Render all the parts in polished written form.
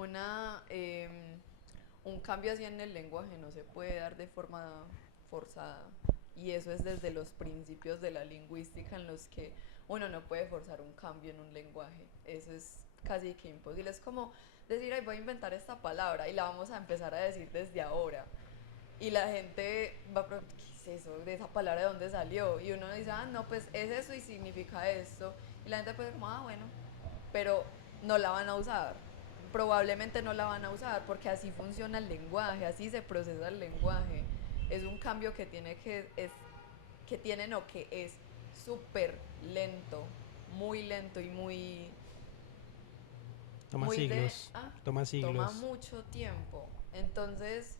una, un cambio así en el lenguaje no se puede dar de forma forzada. Y eso es desde los principios de la lingüística en los que uno no puede forzar un cambio en un lenguaje. Eso es casi que imposible. Es como decir, ay, voy a inventar esta palabra y la vamos a empezar a decir desde ahora. Y la gente va a preguntar, ¿qué es eso? ¿De esa palabra de dónde salió? Y uno dice, ah, no, pues es eso y significa esto. Y la gente puede como, ah, bueno, pero no la van a usar. Probablemente no la van a usar porque así funciona el lenguaje, así se procesa el lenguaje. Es un cambio que tiene que tiene, no, que es súper lento, muy lento y Toma muy de, siglos, ah, toma toma siglos. mucho tiempo. Entonces,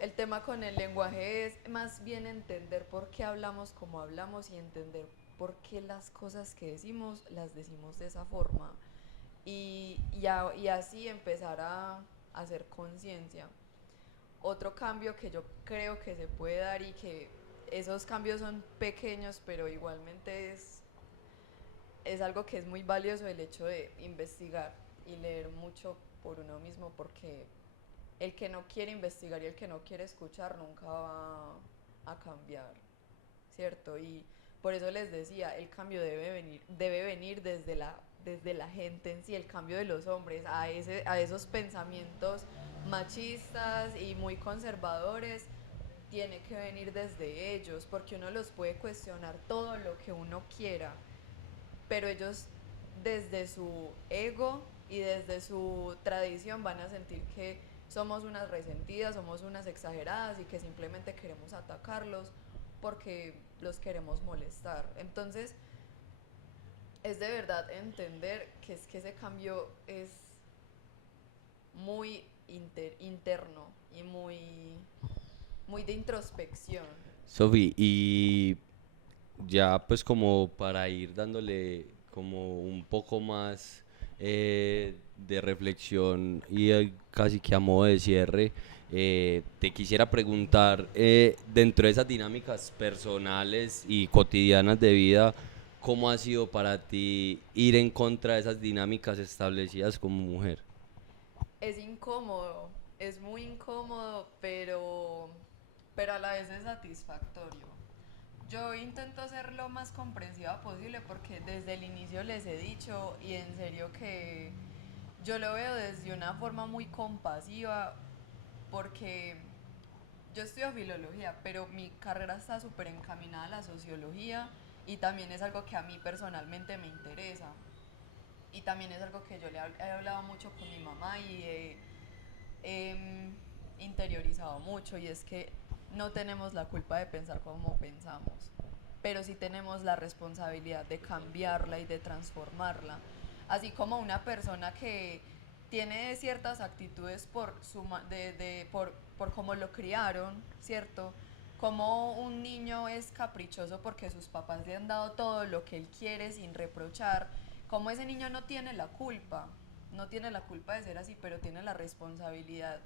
el tema con el lenguaje es más bien entender por qué hablamos como hablamos y entender por qué las cosas que decimos las decimos de esa forma y así empezar a hacer conciencia. Otro cambio que yo creo que se puede dar y que esos cambios son pequeños, pero igualmente es algo que es muy valioso el hecho de investigar y leer mucho por uno mismo, porque el que no quiere investigar y el que no quiere escuchar nunca va a cambiar, ¿cierto? Y por eso les decía, el cambio debe venir desde la gente en sí, el cambio de los hombres a esos pensamientos machistas y muy conservadores, tiene que venir desde ellos, porque uno los puede cuestionar todo lo que uno quiera, pero ellos desde su ego y desde su tradición van a sentir que somos unas resentidas, somos unas exageradas y que simplemente queremos atacarlos porque los queremos molestar. Entonces, es de verdad entender que es que ese cambio es muy interno y muy de introspección. Sofi, y ya pues como para ir dándole como un poco más de reflexión y casi que a modo de cierre, te quisiera preguntar, dentro de esas dinámicas personales y cotidianas de vida, ¿cómo ha sido para ti ir en contra de esas dinámicas establecidas como mujer? Es incómodo, es muy incómodo, pero a la vez es satisfactorio. Yo intento ser lo más comprensiva posible porque desde el inicio les he dicho y en serio que yo lo veo desde una forma muy compasiva porque yo estudio filología, pero mi carrera está súper encaminada a la sociología y también es algo que a mí personalmente me interesa. Y también es algo que yo he hablado mucho con mi mamá y he interiorizado mucho y es que no tenemos la culpa de pensar como pensamos, pero sí tenemos la responsabilidad de cambiarla y de transformarla. Así como una persona que tiene ciertas actitudes por cómo lo criaron, ¿cierto? Como un niño es caprichoso porque sus papás le han dado todo lo que él quiere sin reprochar, como ese niño no tiene la culpa, no tiene la culpa de ser así, pero tiene la responsabilidad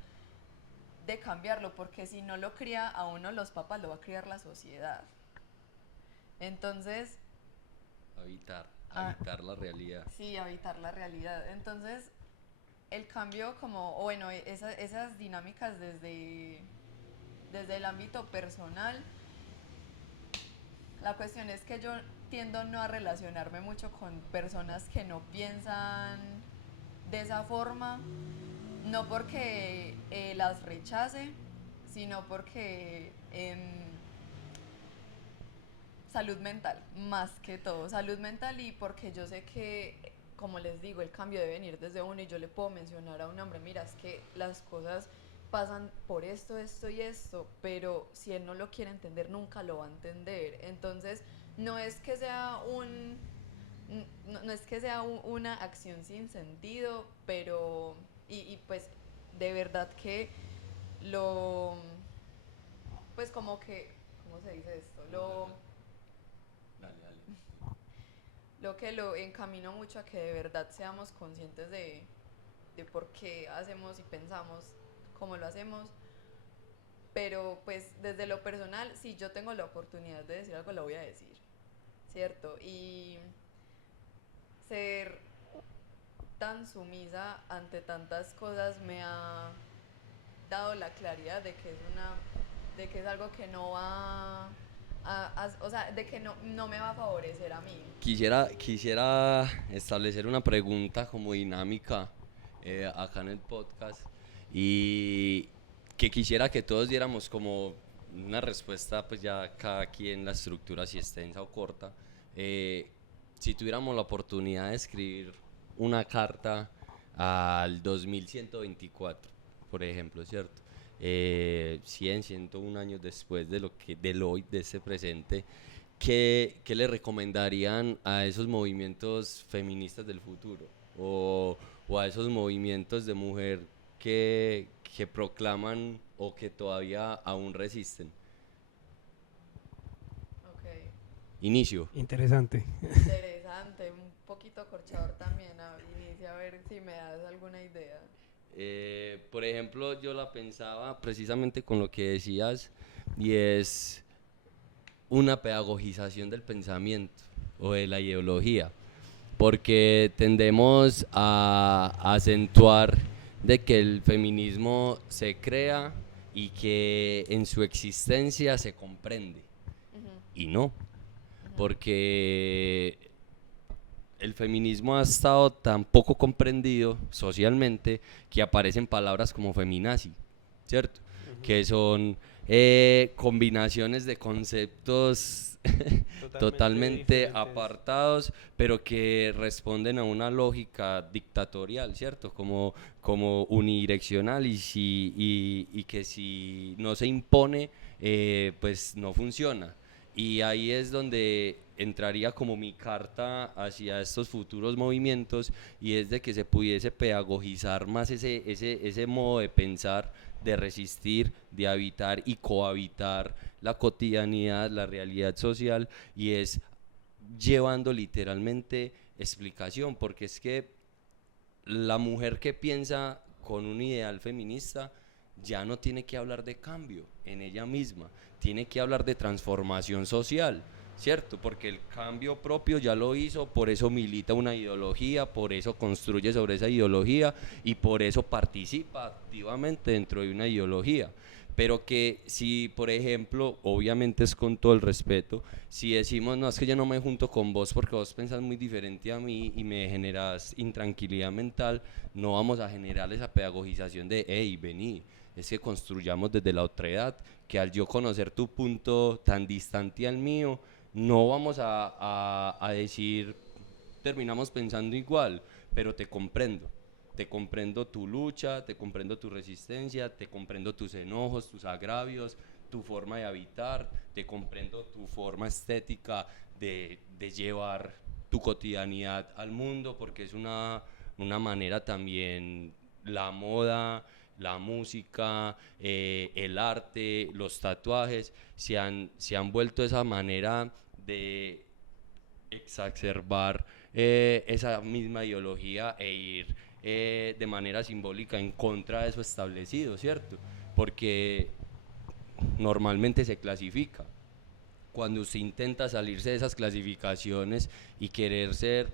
de cambiarlo, porque si no lo cría a uno los papás, lo va a criar la sociedad. Entonces, Habitar, ah, habitar la realidad. sí, habitar la realidad. Entonces, el cambio como, o bueno, esas dinámicas desde el ámbito personal, la cuestión es que yo tiendo no a relacionarme mucho con personas que no piensan de esa forma, no porque las rechace, sino porque salud mental, más que todo, salud mental y porque yo sé que, como les digo, el cambio debe venir desde uno y yo le puedo mencionar a un hombre, mira, es que las cosas pasan por esto, esto y esto, pero si él no lo quiere entender, nunca lo va a entender. Entonces, no es que sea no es que sea una acción sin sentido, pero, y pues de verdad que lo, pues como que, ¿cómo se dice esto? Dale, dale. Lo que lo encamino mucho a que de verdad seamos conscientes de por qué hacemos y pensamos como lo hacemos, pero pues desde lo personal, si yo tengo la oportunidad de decir algo, lo voy a decir, ¿cierto? Y ser tan sumisa ante tantas cosas me ha dado la claridad de que es algo que no va o sea, de que no me va a favorecer a mí. Quisiera establecer una pregunta como dinámica acá en el podcast y que quisiera que todos diéramos como una respuesta, pues ya cada quien la estructura si extensa o corta. Eh, si tuviéramos la oportunidad de escribir una carta al 2124, por ejemplo, ¿cierto? 100, 101 años después de lo que del hoy, de ese presente, ¿qué le recomendarían a esos movimientos feministas del futuro? O a esos movimientos de mujer que proclaman o que todavía aún resisten. Ok, Inicio. Interesante. interesante, un poquito corchador también. Inicia a ver si me das alguna idea. Por ejemplo, yo la pensaba precisamente con lo que decías y es una pedagogización del pensamiento o de la ideología, porque tendemos a acentuar de que el feminismo se crea y que en su existencia se comprende, Ujú, y no, ujú, porque el feminismo ha estado tan poco comprendido socialmente que aparecen palabras como feminazi, ¿cierto? Que son combinaciones de conceptos totalmente diferentes. apartados, pero que responden a una lógica dictatorial, ¿cierto? Como unidireccional y que si no se impone, pues no funciona. Y ahí es donde entraría como mi carta hacia estos futuros movimientos y es de que se pudiese pedagogizar más ese modo de pensar, de resistir, de habitar y cohabitar la cotidianidad, la realidad social y es llevando literalmente explicación, porque es que la mujer que piensa con un ideal feminista ya no tiene que hablar de cambio en ella misma, tiene que hablar de transformación social, ¿cierto? Porque el cambio propio ya lo hizo, por eso milita una ideología, por eso construye sobre esa ideología y por eso participa activamente dentro de una ideología. Pero que si, por ejemplo, obviamente es con todo el respeto, si decimos, no, es que yo no me junto con vos porque vos pensás muy diferente a mí y me generas intranquilidad mental, no vamos a generar esa pedagogización de, hey, vení, es que construyamos desde la otredad, que al yo conocer tu punto tan distante al mío, no vamos a decir, terminamos pensando igual, pero te comprendo tu lucha, te comprendo tu resistencia, te comprendo tus enojos, tus agravios, tu forma de habitar, te comprendo tu forma estética de llevar tu cotidianidad al mundo, porque es una manera también, la moda, la música, el arte, los tatuajes, se han vuelto esa manera de exacerbar esa misma ideología e ir de manera simbólica en contra de eso establecido, ¿cierto? Porque normalmente se clasifica. Cuando usted intenta salirse de esas clasificaciones y querer ser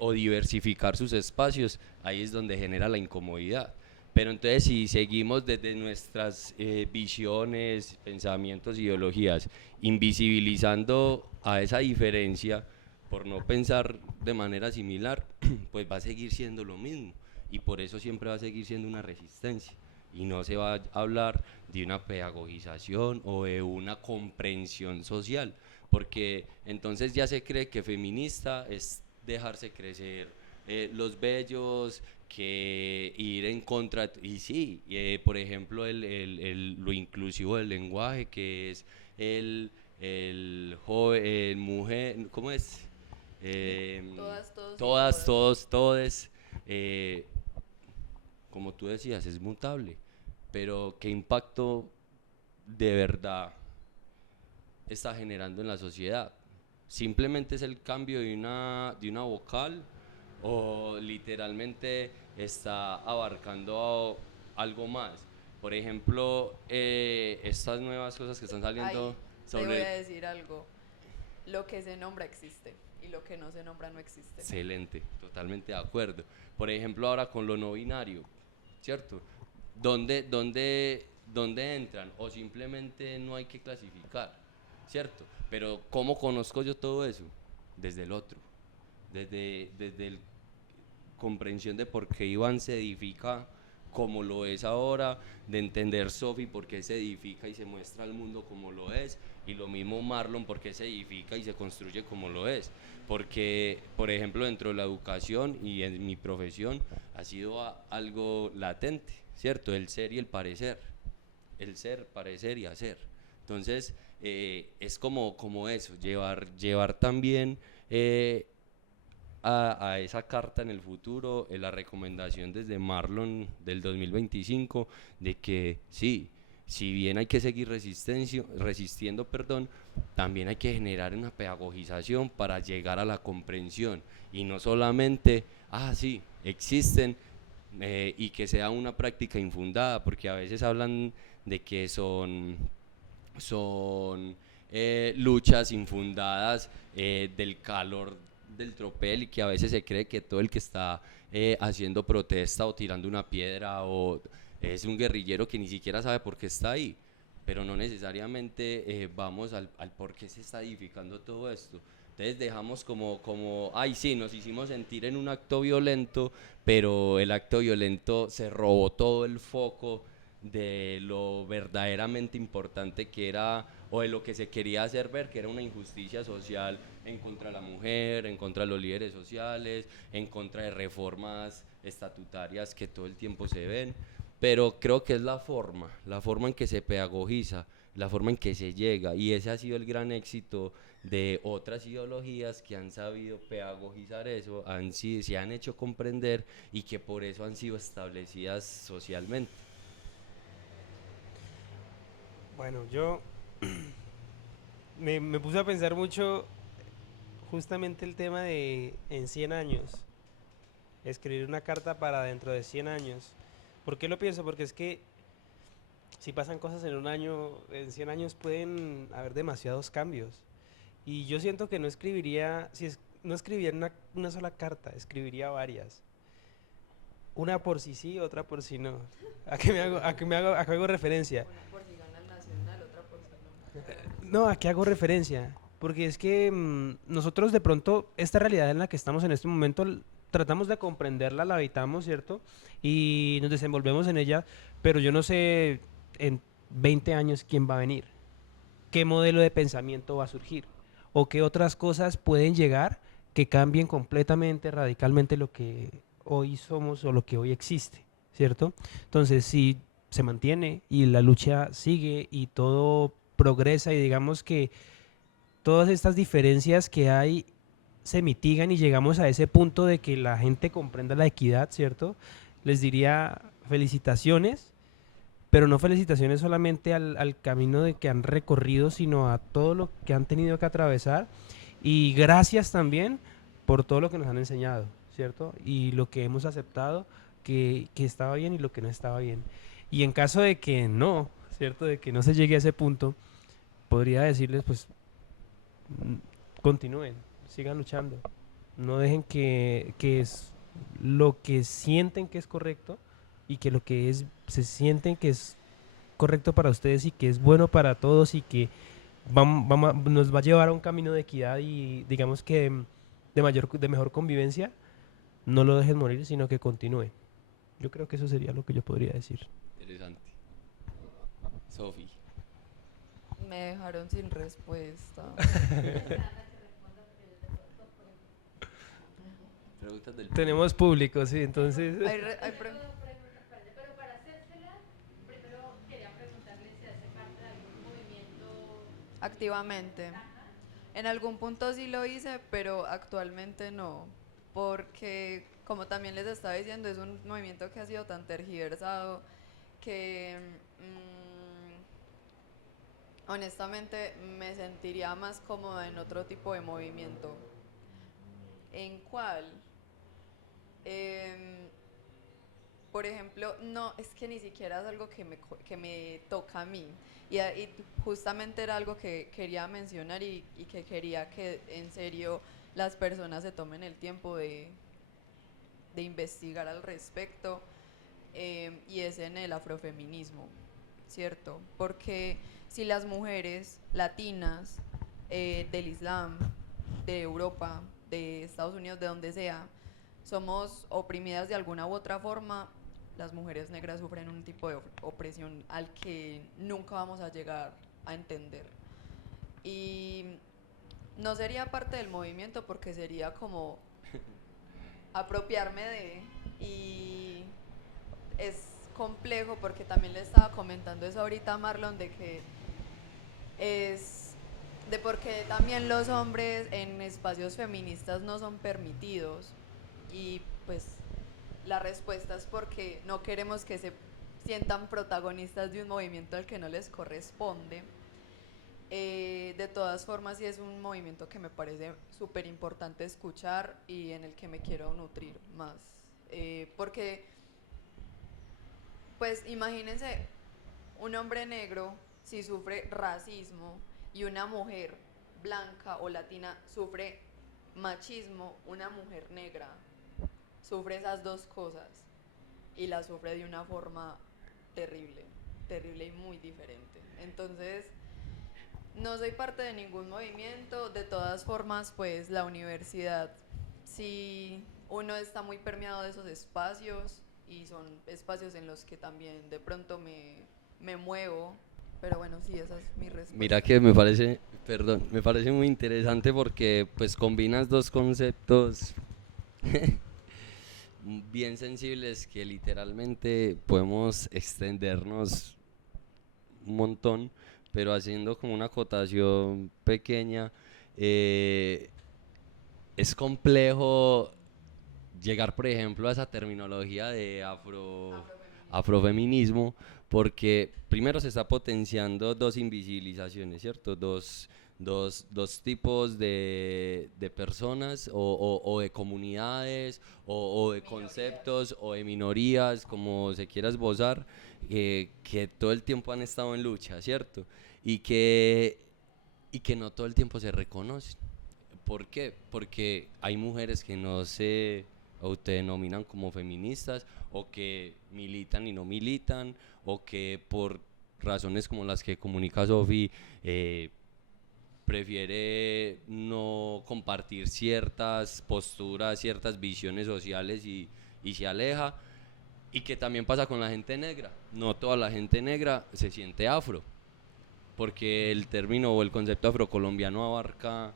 o diversificar sus espacios, ahí es donde genera la incomodidad. Pero entonces si seguimos desde nuestras visiones, pensamientos, ideologías, invisibilizando a esa diferencia por no pensar de manera similar, pues va a seguir siendo lo mismo y por eso siempre va a seguir siendo una resistencia y no se va a hablar de una pedagogización o de una comprensión social, porque entonces ya se cree que feminista es dejarse crecer los vellos, que ir en contra, y sí, por ejemplo, lo inclusivo del lenguaje, que es el joven, el mujer, ¿cómo es? Todas, todos y Todas, todas. todos, todes, eh, como tú decías, es mutable, pero ¿qué impacto de verdad está generando en la sociedad? ¿Simplemente es el cambio de una vocal o literalmente está abarcando algo más? Por ejemplo, estas nuevas cosas que están saliendo Ahí te voy sobre a decir algo. Lo que se nombra existe. y lo que no se nombra no existe. Excelente, totalmente de acuerdo. Por ejemplo, ahora con lo no binario, ¿cierto? ¿Dónde entran? O simplemente no hay que clasificar, ¿cierto? Pero ¿cómo conozco yo todo eso? Desde el otro, desde el comprensión de por qué Iván se edifica como lo es ahora, de entender Sophie por qué se edifica y se muestra al mundo como lo es, y lo mismo Marlon por qué se edifica y se construye como lo es, porque por ejemplo dentro de la educación y en mi profesión ha sido algo latente, ¿cierto? El ser y el parecer, el ser, parecer y hacer. Entonces es como eso, llevar también a esa carta en el futuro, la recomendación desde Marlon del 2025 de que sí, si bien hay que seguir resistiendo, perdón, también hay que generar una pedagogización para llegar a la comprensión y no solamente, sí, existen, y que sea una práctica infundada, porque a veces hablan de que son luchas infundadas, del calor del tropel, y que a veces se cree que todo el que está haciendo protesta o tirando una piedra o es un guerrillero que ni siquiera sabe por qué está ahí, pero no necesariamente vamos al por qué se está edificando todo esto. Entonces dejamos ay sí, nos hicimos sentir en un acto violento, pero el acto violento se robó todo el foco de lo verdaderamente importante que era, o de lo que se quería hacer ver, que era una injusticia social en contra de la mujer, en contra de los líderes sociales, en contra de reformas estatutarias que todo el tiempo se ven. Pero creo que es la forma en que se pedagogiza, la forma en que se llega, y ese ha sido el gran éxito de otras ideologías que han sabido pedagogizar eso, se han hecho comprender, y que por eso han sido establecidas socialmente. Bueno, yo me puse a pensar mucho justamente el tema de en 100 años, escribir una carta para dentro de 100 años. ¿Por qué lo pienso? Porque es que si pasan cosas en un año, en 100 años pueden haber demasiados cambios. Y yo siento que no escribiría, no escribiría una sola carta, escribiría varias. Una por sí sí, otra por sí no. ¿A qué hago referencia? Una por si gana el Nacional, otra por si no. No, ¿a qué hago referencia? Porque es que nosotros de pronto, esta realidad en la que estamos en este momento, tratamos de comprenderla, la habitamos, ¿cierto? Y nos desenvolvemos en ella, pero yo no sé en 20 años quién va a venir, qué modelo de pensamiento va a surgir, o qué otras cosas pueden llegar que cambien completamente, radicalmente lo que hoy somos o lo que hoy existe, ¿cierto? Entonces, si se mantiene y la lucha sigue y todo progresa y digamos que todas estas diferencias que hay se mitigan y llegamos a ese punto de que la gente comprenda la equidad, ¿cierto? Les diría felicitaciones, pero no felicitaciones solamente al camino de que han recorrido, sino a todo lo que han tenido que atravesar, y gracias también por todo lo que nos han enseñado, ¿cierto? Y lo que hemos aceptado que estaba bien y lo que no estaba bien. Y en caso de que no, ¿cierto? De que no se llegue a ese punto, podría decirles, pues, continúen, sigan luchando. No dejen que es lo que sienten que es correcto y que lo que es, se sienten que es correcto para ustedes y que es bueno para todos y que nos va a llevar a un camino de equidad y digamos que de mejor convivencia, no lo dejen morir, sino que continúe. Yo creo que eso sería lo que yo podría decir. Interesante. Sofi. Me dejaron sin respuesta. Preguntas del Tenemos público, sí, entonces... Hay Pregunta, pero para hacérsela, primero quería preguntarle si hace parte de algún movimiento. activamente. En algún punto sí lo hice, pero actualmente no, porque como también les estaba diciendo, es un movimiento que ha sido tan tergiversado que honestamente me sentiría más cómoda en otro tipo de movimiento. ¿En cuál? Em, por ejemplo, no, es que ni siquiera es algo que me toca a mí. Y justamente era algo que quería mencionar y que quería que en serio las personas se tomen el tiempo de investigar al respecto, y es en el afrofeminismo, ¿cierto? Porque si las mujeres latinas, del Islam, de Europa, de Estados Unidos, de donde sea, somos oprimidas de alguna u otra forma, las mujeres negras sufren un tipo de opresión al que nunca vamos a llegar a entender. Y no sería parte del movimiento porque sería como apropiarme de, y es complejo porque también le estaba comentando eso ahorita a Marlon, de que es de por qué también los hombres en espacios feministas no son permitidos, y pues la respuesta es porque no queremos que se sientan protagonistas de un movimiento al que no les corresponde. De todas formas, sí es un movimiento que me parece súper importante escuchar y en el que me quiero nutrir más. Porque, pues imagínense, un hombre negro si sufre racismo y una mujer blanca o latina sufre machismo, una mujer negra sufre esas dos cosas y las sufre de una forma terrible, terrible y muy diferente. Entonces, no soy parte de ningún movimiento, de todas formas, pues la universidad, sí, uno está muy permeado de esos espacios y son espacios en los que también de pronto me muevo, pero bueno, sí, esa es mi Mira respuesta. que me parece, perdón, me parece muy interesante porque pues combinas dos conceptos bien sensibles que literalmente podemos extendernos un montón, pero haciendo como una acotación pequeña, eh, es complejo llegar, por ejemplo, a esa terminología de afrofeminismo, porque primero se está potenciando dos invisibilizaciones, ¿cierto? Dos tipos de personas o de comunidades o de conceptos o de minorías, como se quiera esbozar, que todo el tiempo han estado en lucha, ¿cierto? Y que, y que no todo el tiempo se reconocen. ¿Por qué? Porque hay mujeres que no se autodenominan como feministas o que militan y no militan o que por razones como las que comunica Sofi prefiere no compartir ciertas posturas, ciertas visiones sociales y se aleja. Y que también pasa con la gente negra. No toda la gente negra se siente afro, porque el término o el concepto afrocolombiano abarca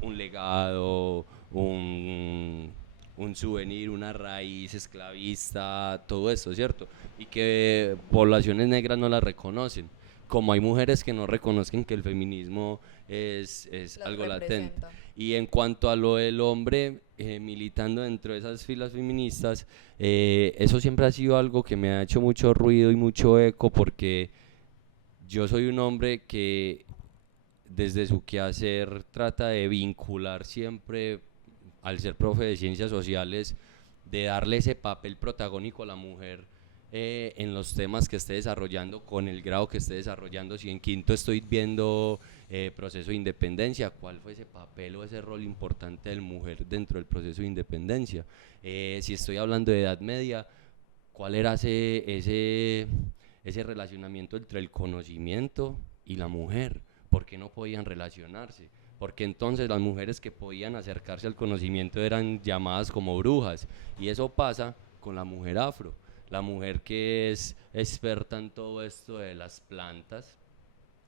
un legado, un souvenir, una raíz esclavista, todo eso, ¿cierto? Y que poblaciones negras no la reconocen, como hay mujeres que no reconocen que el feminismo es Las algo latente. representa. Y en cuanto a lo del hombre militando dentro de esas filas feministas, eso siempre ha sido algo que me ha hecho mucho ruido y mucho eco, porque yo soy un hombre que desde su quehacer trata de vincular siempre, al ser profe de ciencias sociales, de darle ese papel protagónico a la mujer en los temas que esté desarrollando, con el grado que esté desarrollando. Si en quinto estoy viendo proceso de independencia, ¿cuál fue ese papel o ese rol importante de la mujer dentro del proceso de independencia? Si estoy hablando de edad media, ¿cuál era ese relacionamiento entre el conocimiento y la mujer? ¿Por qué no podían relacionarse? Porque entonces las mujeres que podían acercarse al conocimiento eran llamadas como brujas, y eso pasa con la mujer afro, la mujer que es experta en todo esto de las plantas,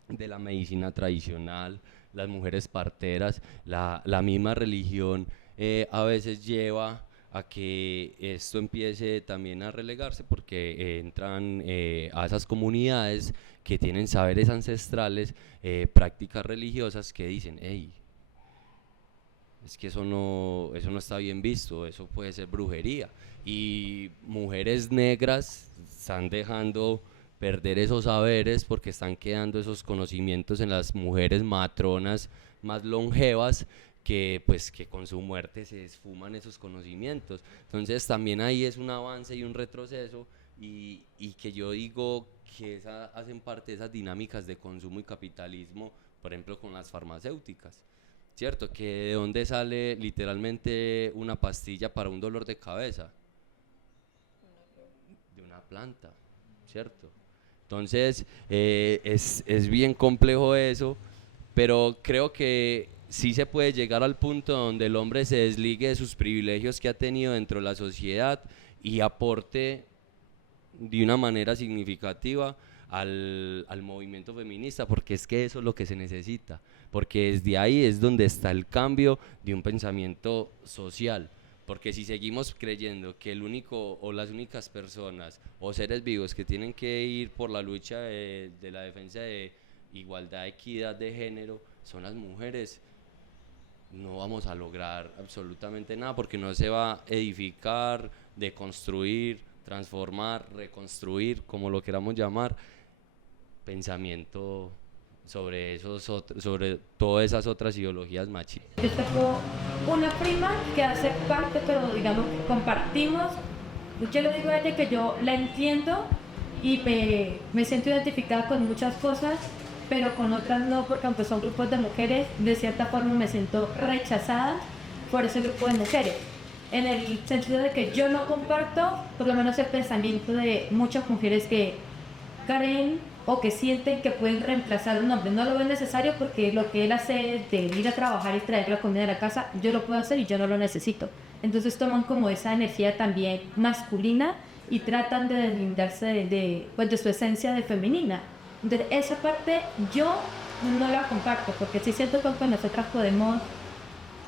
de la medicina tradicional, las mujeres parteras, la misma religión a veces lleva a que esto empiece también a relegarse, porque entran a esas comunidades que tienen saberes ancestrales, prácticas religiosas que dicen, hey, es que eso no está bien visto, eso puede ser brujería. Y mujeres negras están dejando perder esos saberes porque están quedando esos conocimientos en las mujeres matronas más longevas, que pues que con su muerte se esfuman esos conocimientos. Entonces también ahí es un avance y un retroceso, y que yo digo que hacen parte de esas dinámicas de consumo y capitalismo, por ejemplo con las farmacéuticas. ¿cierto? Que de dónde sale literalmente una pastilla para un dolor de cabeza, de una planta, ¿cierto? Entonces, es bien complejo eso, pero creo que sí se puede llegar al punto donde el hombre se desligue de sus privilegios que ha tenido dentro de la sociedad y aporte de una manera significativa al movimiento feminista, porque es que eso es lo que se necesita, porque desde ahí es donde está el cambio de un pensamiento social. Porque si seguimos creyendo que el único o las únicas personas o seres vivos que tienen que ir por la lucha de la defensa de igualdad, equidad de género son las mujeres, no vamos a lograr absolutamente nada, porque no se va a edificar, deconstruir, transformar, reconstruir, como lo queramos llamar, pensamiento sobre sobre todas esas otras ideologías machistas. Yo tengo una prima que hace parte, pero digamos que compartimos. Yo le digo a ella que yo la entiendo y me siento identificada con muchas cosas, pero con otras no, porque aunque son grupos de mujeres, de cierta forma me siento rechazada por ese grupo de mujeres. En el sentido de que yo no comparto, por lo menos el pensamiento de muchas mujeres que creen o que sienten que pueden reemplazar a un hombre. No lo ven necesario porque lo que él hace es de ir a trabajar y traer la comida a la casa, yo lo puedo hacer y yo no lo necesito. Entonces toman como esa energía también masculina y tratan de deslindarse pues de su esencia de femenina. Entonces esa parte yo no la comparto, porque sí siento que nosotras podemos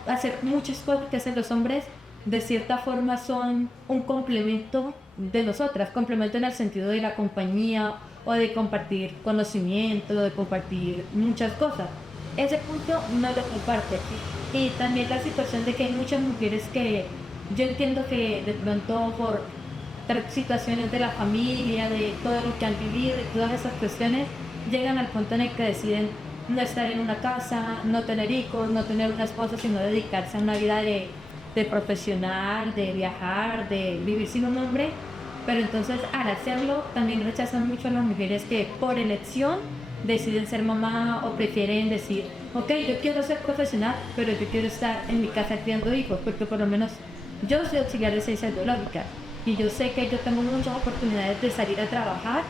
hacer muchas cosas que hacen los hombres, de cierta forma son un complemento de nosotras, complemento en el sentido de la compañía o de compartir conocimiento, de compartir muchas cosas. Ese punto no lo comparte. Y también la situación de que hay muchas mujeres que yo entiendo que de pronto por situaciones de la familia, de todo lo que han vivido y todas esas cuestiones, llegan al punto en el que deciden no estar en una casa, no tener hijos, no tener una esposa, sino dedicarse a una vida de profesional, de viajar, de vivir sin un hombre. Pero entonces al hacerlo también rechazan mucho a las mujeres que por elección deciden ser mamá o prefieren decir, ok, yo quiero ser profesional, pero yo quiero estar en mi casa criando hijos, porque por lo menos yo soy auxiliar de ciencias biológicas y yo sé que yo tengo muchas oportunidades de salir a trabajar,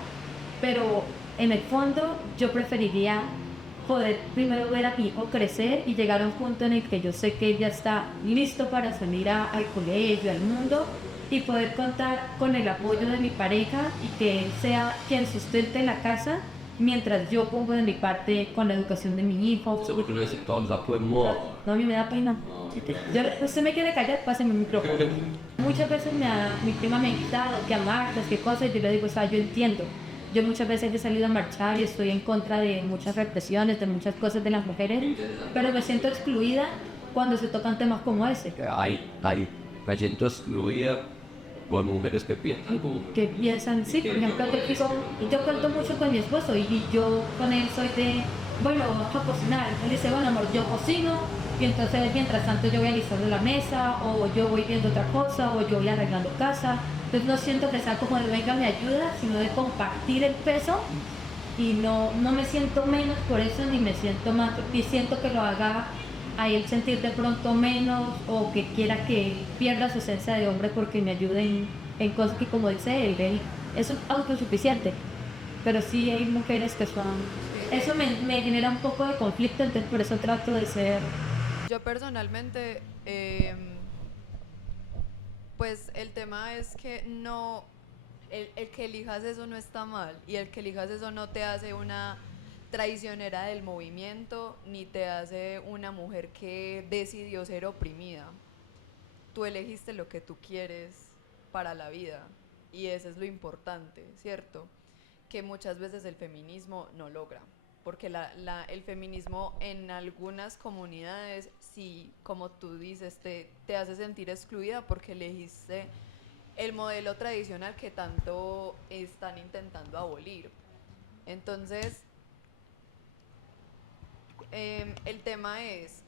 pero en el fondo yo preferiría poder primero ver a mi hijo crecer y llegar a un punto en el que yo sé que él ya está listo para salir al colegio, al mundo, y poder contar con el apoyo de mi pareja y que él sea quien sustente la casa mientras yo pongo de mi parte con la educación de mi hijo. No, a mí me da pena. Usted me quiere callar, páseme el micrófono. Muchas veces mi prima me ha invitado, que a marchas, qué cosas, y yo le digo, o sea, yo entiendo. Yo muchas veces he salido a marchar y estoy en contra de muchas represiones, de muchas cosas de las mujeres, pero me siento excluida cuando se tocan temas como ese. Me siento excluida por mujeres que piensan como... Que piensan, sí, por ejemplo, yo cuento mucho con mi esposo y yo con él soy de, bueno, vamos a cocinar. Él dice, bueno, amor, yo cocino y entonces mientras tanto yo voy alisando la mesa o yo voy viendo otra cosa o yo voy arreglando casa. Entonces no siento que sea como de venga me ayuda, sino de compartir el peso y no me siento menos por eso ni me siento más, y siento que lo haga a él sentir de pronto menos o que quiera que pierda su esencia de hombre porque me ayude en cosas que, como dice él es autosuficiente, pero sí hay mujeres que son, eso me genera un poco de conflicto, entonces por eso trato de ser. Yo personalmente, pues el tema es que no, el que elijas eso no está mal, y el que elijas eso no te hace una traicionera del movimiento, ni te hace una mujer que decidió ser oprimida. Tú elegiste lo que tú quieres para la vida, y eso es lo importante, ¿cierto? Que muchas veces el feminismo no logra, porque el feminismo en algunas comunidades sí, como tú dices, te hace sentir excluida porque elegiste el modelo tradicional que tanto están intentando abolir. Entonces, el tema es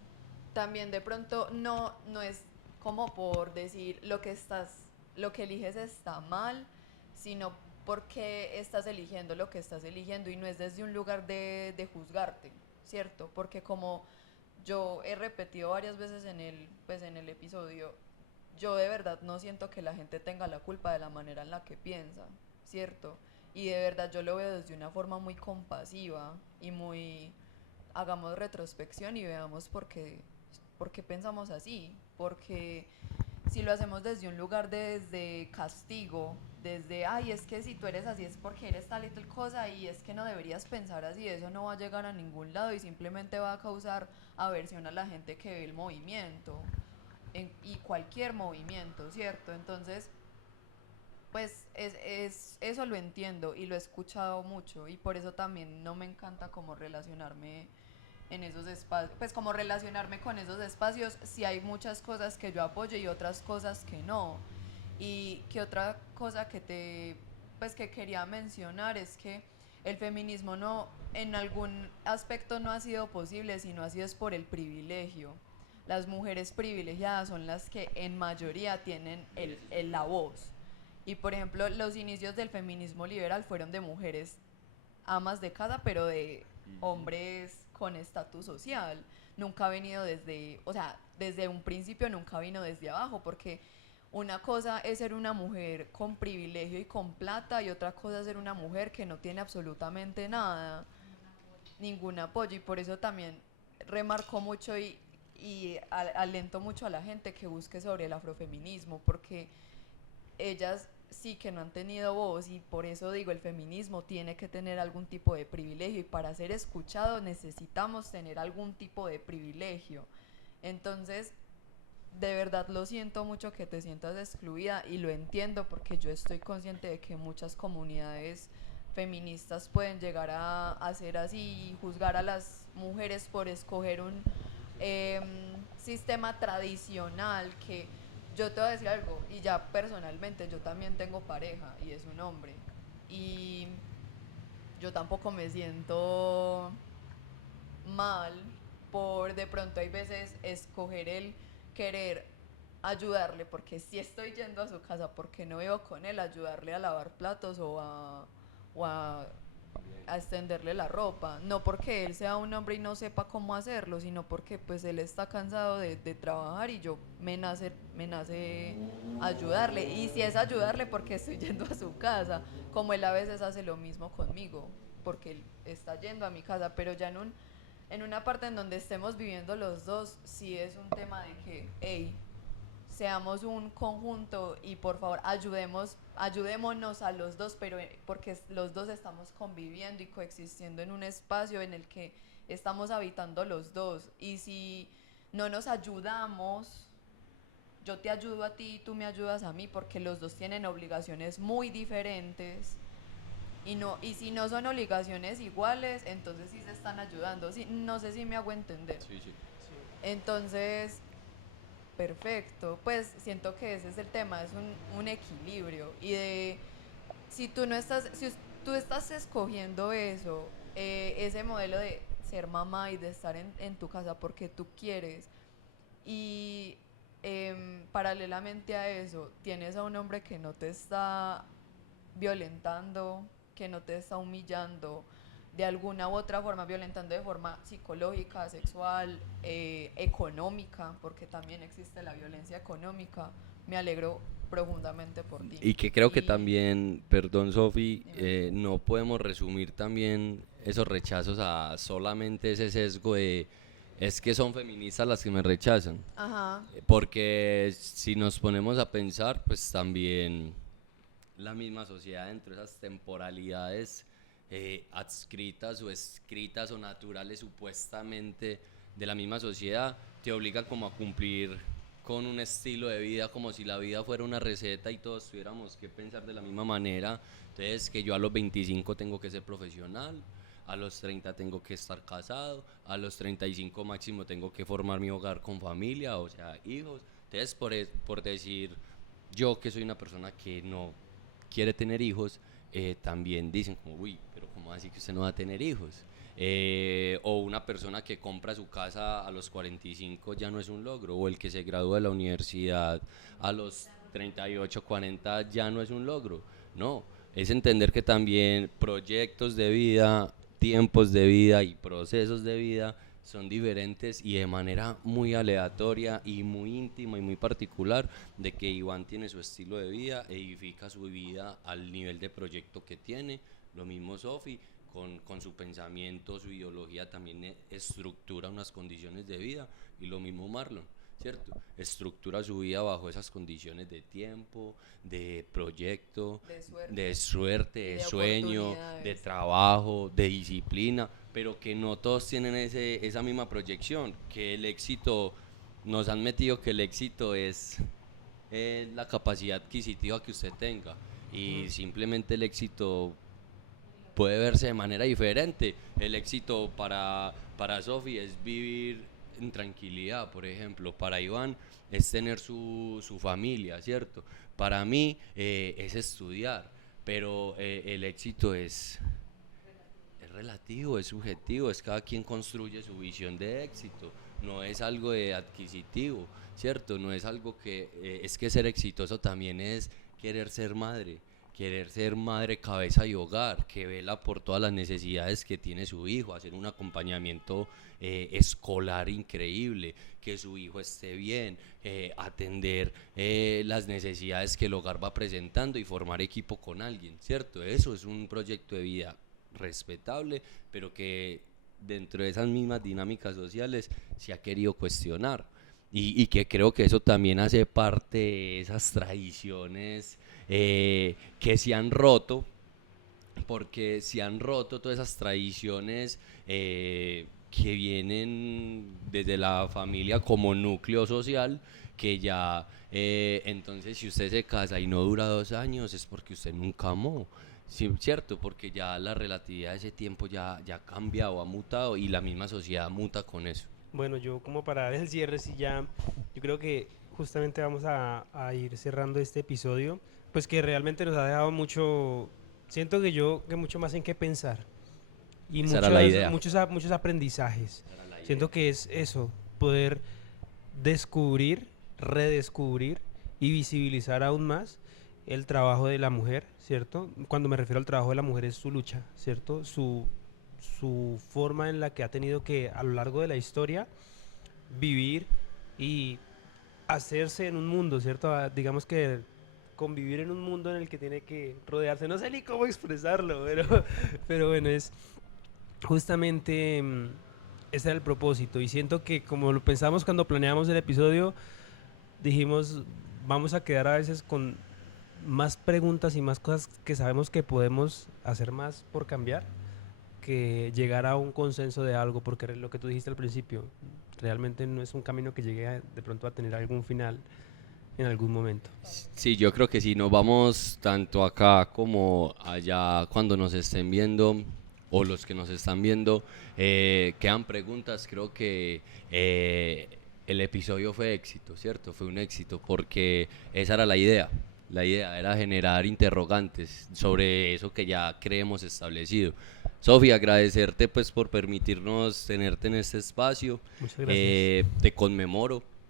también de pronto no es como por decir lo que eliges está mal, sino porque estás eligiendo lo que estás eligiendo, y no es desde un lugar de juzgarte, ¿cierto? Porque como yo he repetido varias veces pues en el episodio, yo de verdad no siento que la gente tenga la culpa de la manera en la que piensa, ¿cierto? Y de verdad yo lo veo desde una forma muy compasiva y muy, hagamos retrospección y veamos por qué pensamos así, porque si lo hacemos desde un lugar desde castigo, desde, ay, es que si tú eres así es porque eres tal y tal cosa y es que no deberías pensar así, eso no va a llegar a ningún lado y simplemente va a causar aversión a la gente que ve el movimiento y cualquier movimiento, ¿cierto? Entonces, pues eso lo entiendo y lo he escuchado mucho y por eso también no me encanta como relacionarme en esos espacios, pues como relacionarme con esos espacios si hay muchas cosas que yo apoyo y otras cosas que no. Y que otra cosa pues que quería mencionar es que el feminismo no, en algún aspecto no ha sido posible, sino ha sido es por el privilegio. Las mujeres privilegiadas son las que en mayoría tienen la voz. Y por ejemplo, los inicios del feminismo liberal fueron de mujeres amas de casa, pero de hombres con estatus social. Nunca ha venido desde, o sea, desde un principio nunca vino desde abajo, porque una cosa es ser una mujer con privilegio y con plata y otra cosa es ser una mujer que no tiene absolutamente nada, ningún apoyo y por eso también remarco mucho y alento mucho a la gente que busque sobre el afrofeminismo porque ellas sí que no han tenido voz y por eso digo el feminismo tiene que tener algún tipo de privilegio y para ser escuchado necesitamos tener algún tipo de privilegio. Entonces de verdad lo siento mucho que te sientas excluida y lo entiendo porque yo estoy consciente de que muchas comunidades feministas pueden llegar a ser así y juzgar a las mujeres por escoger un eh, sistema tradicional que yo te voy a decir algo y ya personalmente yo también tengo pareja y es un hombre y yo tampoco me siento mal por de pronto hay veces escoger el querer ayudarle, porque si estoy yendo a su casa, porque no vivo con él, ayudarle a lavar platos o a extenderle la ropa, no porque él sea un hombre y no sepa cómo hacerlo, sino porque pues él está cansado de trabajar y yo me nace ayudarle, y si es ayudarle porque estoy yendo a su casa, como él a veces hace lo mismo conmigo, porque él está yendo a mi casa, pero ya en una parte en donde estemos viviendo los dos, sí es un tema de que, hey, seamos un conjunto y por favor ayudémonos a los dos, pero porque los dos estamos conviviendo y coexistiendo en un espacio en el que estamos habitando los dos. Y si no nos ayudamos, yo te ayudo a ti y tú me ayudas a mí, porque los dos tienen obligaciones muy diferentes y si no son obligaciones iguales, entonces sí se están ayudando. Sí, no sé si me hago entender. Sí, sí. Entonces, perfecto. Pues siento que ese es el tema, es un equilibrio. Y de si tú no estás, si tú estás escogiendo eso, ese modelo de ser mamá y de estar en tu casa porque tú quieres, y paralelamente a eso, tienes a un hombre que no te está violentando, que no te está humillando de alguna u otra forma, violentando de forma psicológica, sexual, económica, porque también existe la violencia económica. Me alegro profundamente por ti. Y que creo que Y- también, perdón Sofi, Dime. no podemos resumir también esos rechazos a solamente ese sesgo de es que son feministas las que me rechazan. Ajá, Porque si nos ponemos a pensar, pues también la misma sociedad dentro de esas temporalidades adscritas o escritas o naturales supuestamente de la misma sociedad, te obliga como a cumplir con un estilo de vida como si la vida fuera una receta y todos tuviéramos que pensar de la misma manera. Entonces que yo a los 25 tengo que ser profesional, a los 30 tengo que estar casado, a los 35 máximo tengo que formar mi hogar con familia, o sea, hijos. Entonces por decir yo que soy una persona que no quiere tener hijos, también dicen como, uy, pero ¿cómo así que usted no va a tener hijos? O una persona que compra su casa a los 45 ya no es un logro, o el que se gradúa de la universidad a los 38, 40 ya no es un logro. No, es entender que también proyectos de vida, tiempos de vida y procesos de vida son diferentes y de manera muy aleatoria y muy íntima y muy particular, de que Iván tiene su estilo de vida, edifica su vida al nivel de proyecto que tiene, lo mismo Sofi, con su pensamiento, su ideología también estructura unas condiciones de vida, y lo mismo Marlon, ¿cierto? Estructura su vida bajo esas condiciones de tiempo, de proyecto, de suerte, de sueño, de oportunidades. trabajo, de disciplina, pero que no todos tienen esa misma proyección, que el éxito, nos han metido que el éxito es la capacidad adquisitiva que usted tenga, y simplemente el éxito puede verse de manera diferente. El éxito para Sofi es vivir en tranquilidad, por ejemplo. Para Iván es tener su familia, ¿cierto? Para mí es estudiar, pero el éxito es relativo, es subjetivo, es cada quien construye su visión de éxito, no es algo de adquisitivo, ¿cierto? No es algo que, es que ser exitoso también es querer ser madre, cabeza y hogar, que vela por todas las necesidades que tiene su hijo, hacer un acompañamiento escolar increíble, que su hijo esté bien, atender las necesidades que el hogar va presentando y formar equipo con alguien, ¿cierto? Eso es un proyecto de vida respetable, pero que dentro de esas mismas dinámicas sociales se ha querido cuestionar, y que creo que eso también hace parte de esas tradiciones que se han roto, porque se han roto todas esas tradiciones que vienen desde la familia como núcleo social, que ya entonces si usted se casa y no dura 2 años es porque usted nunca amó. Sí, cierto, porque ya la relatividad de ese tiempo ya ha cambiado, ha mutado, y la misma sociedad muta con eso. Bueno, yo como para dar el cierre, si ya, yo creo que justamente vamos a ir cerrando este episodio, pues que realmente nos ha dejado mucho, siento que mucho más en qué pensar y Esa era la idea. muchos aprendizajes. Siento que es eso, poder descubrir, redescubrir y visibilizar aún más el trabajo de la mujer, ¿cierto? Cuando me refiero al trabajo de la mujer es su lucha, ¿cierto? Su forma en la que ha tenido que a lo largo de la historia vivir y hacerse en un mundo, ¿cierto? Digamos que convivir en un mundo en el que tiene que rodearse, no sé ni cómo expresarlo, pero bueno, es justamente ese era el propósito, y siento que como lo pensamos cuando planeamos el episodio, dijimos, vamos a quedar a veces con más preguntas y más cosas que sabemos que podemos hacer más por cambiar, que llegar a un consenso de algo, porque lo que tú dijiste al principio, realmente no es un camino que llegue de pronto a tener algún final en algún momento. Sí, yo creo que si nos vamos tanto acá como allá cuando nos estén viendo, o los que nos están viendo, quedan preguntas, creo que el episodio fue éxito, ¿cierto? Fue un éxito porque esa era la idea. La idea era generar interrogantes sobre eso que ya creemos establecido. Sofía, agradecerte pues por permitirnos tenerte en este espacio. Muchas gracias.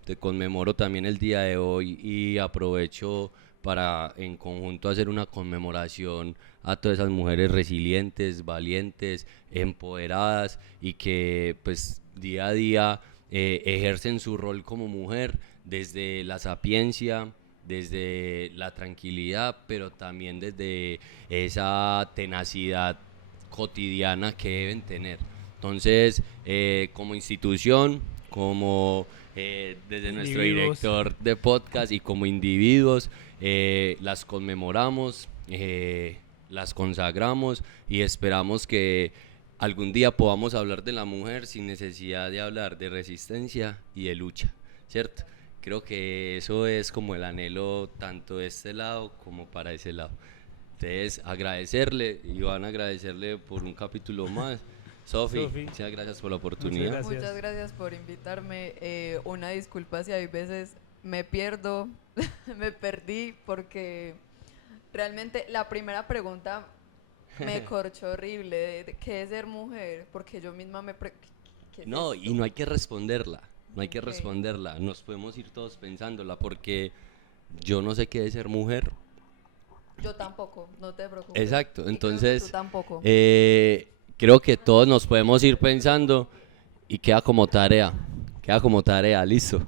Te conmemoro también el día de hoy, y aprovecho para en conjunto hacer una conmemoración a todas esas mujeres resilientes, valientes, empoderadas, y que pues día a día ejercen su rol como mujer desde la sapiencia, desde la tranquilidad, pero también desde esa tenacidad cotidiana que deben tener. Entonces, como institución, como desde nuestro director de podcast y como individuos, las conmemoramos, las consagramos, y esperamos que algún día podamos hablar de la mujer sin necesidad de hablar de resistencia y de lucha, ¿cierto? Creo que eso es como el anhelo tanto de este lado como para ese lado. Entonces, agradecerle, Iván, agradecerle por un capítulo más. Sofi, muchas gracias por la oportunidad. Muchas gracias por invitarme. Una disculpa si hay veces me pierdo, me perdí, porque realmente la primera pregunta me corchó horrible, de qué es ser mujer, porque yo misma ¿qué es No, esto? y no hay que responderla, no hay que Ok. responderla, nos podemos ir todos pensándola, porque yo no sé qué es ser mujer. Yo tampoco, no te preocupes. Exacto, Y creo que entonces tú tampoco. creo que todos nos podemos ir pensando, y queda como tarea, listo.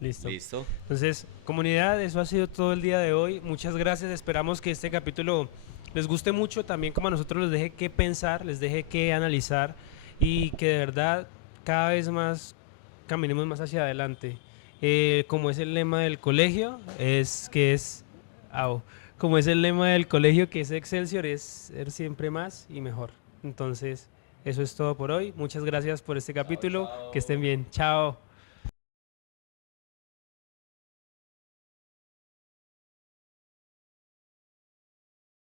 Listo. Listo. Entonces, comunidad, eso ha sido todo el día de hoy. Muchas gracias. Esperamos que este capítulo les guste mucho, también como a nosotros les deje qué pensar, les deje qué analizar y que de verdad cada vez más caminemos más hacia adelante. Como es el lema del colegio, como es el lema del colegio que es Excelsior, es ser siempre más y mejor. Entonces, eso es todo por hoy. Muchas gracias por este capítulo. Que estén bien. Chao.